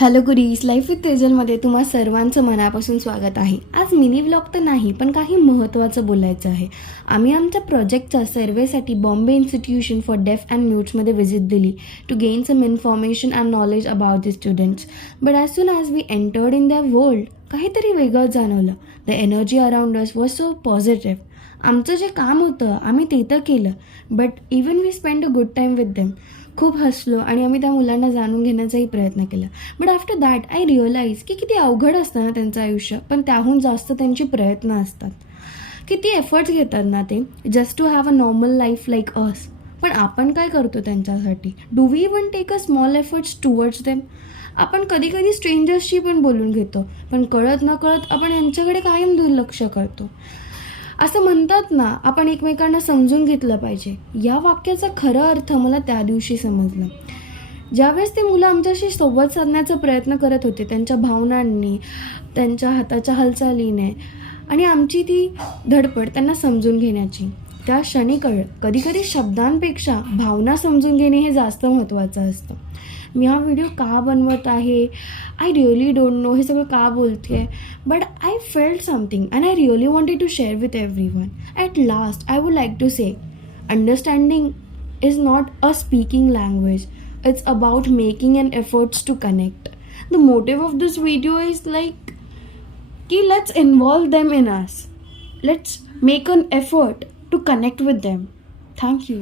Hello गुरीज, life with तेजलमध्ये तुम्हा सर्वांचं मनापासून स्वागत आहे. आज मिनी व्लॉग तर नाही, पण काही महत्त्वाचं बोलायचं आहे. आम्ही आमच्या प्रोजेक्टच्या सर्वेसाठी Bombay institution for deaf and म्यूट्समध्ये व्हिजिट दिली to gain some information and knowledge about the students. But as soon as we entered in the world, काहीतरी वेगळंच जाणवलं. The energy around us was so positive. आमचं जे काम होतं आम्ही ते तर केलं, but even we spend a good time with them. खूप हसलो आणि आम्ही त्या मुलांना जाणून घेण्याचाही प्रयत्न केला. But after that I realize की किती अवघड असतं ना त्यांचं आयुष्य, पण त्याहून जास्त त्यांची प्रयत्न असतात. किती एफर्ट्स घेतात ना ते just to have a normal life like us. पण आपण काय करतो त्यांच्यासाठी? Do we even take a small efforts towards them? आपण कधी कधी स्ट्रेंजर्सशी पण बोलून घेतो, पण कळत नकळत आपण यांच्याकडे कायम दुर्लक्ष करतो. असं म्हणतात ना, आपण एकमेकांना समजून घेतलं पाहिजे. या वाक्याचा खरा अर्थ मला त्या दिवशी समजलं, ज्यावेळेस ते मुलं आमच्याशी संवाद साधण्याचा प्रयत्न करत होते, त्यांच्या भावनांनी, त्यांच्या हाताच्या हालचालीने आणि आमची ती धडपड त्यांना समजून घेण्याची. त्या क्षणी कधी कधी शब्दांपेक्षा भावना समजून घेणे हे जास्त महत्त्वाचं असतं. मी हा व्हिडिओ का बनवत आहे, आय रिअली डोंट नो, हे सगळं का बोलते आहे, but I felt something and I really wanted to share with everyone. At last I would like to say, understanding is not a speaking language, it's about making an efforts to connect. The motive of this video is like ki let's involve them in us, let's make an effort to connect with them. Thank you.